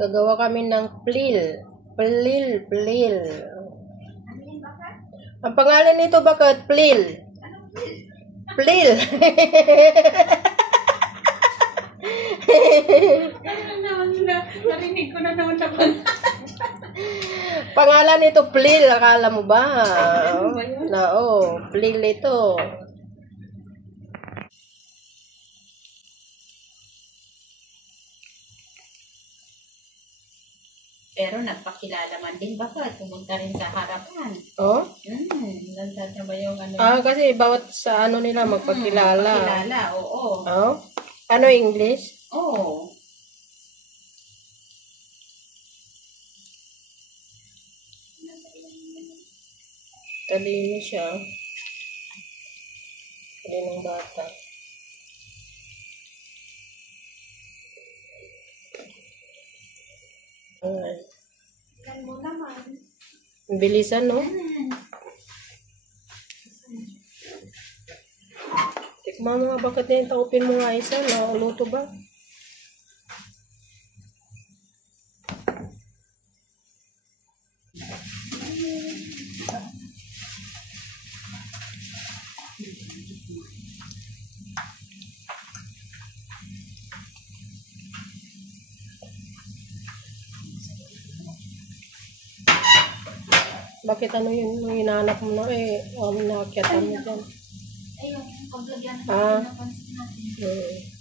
Gagawa kami ng plil. Plil. Ang pangalan nito bakit? Plil. Plil. Narinig ko na naman naman. Pangalan nito plil. Akala mo ba? Oo, plil ito. Pero nagpakilala man din bakit? Pumunta rin sa harapan. Oh? Ganda na ba yung ano? Kasi bawat sa ano nila magpakilala. Magpakilala, oo. Oh? Ano English? Oo. Talino siya. Talinong bata. Ayan. Yan mo naman. Ang bilisan, no? Tikman mo nga, bakit yan? Taupin mo nga isa, no? Luto ba? Bakit ano yun? Yung hinahanap mo na nakakyatan mo dyan. Ay, yung paglagyan Ah. napansin natin.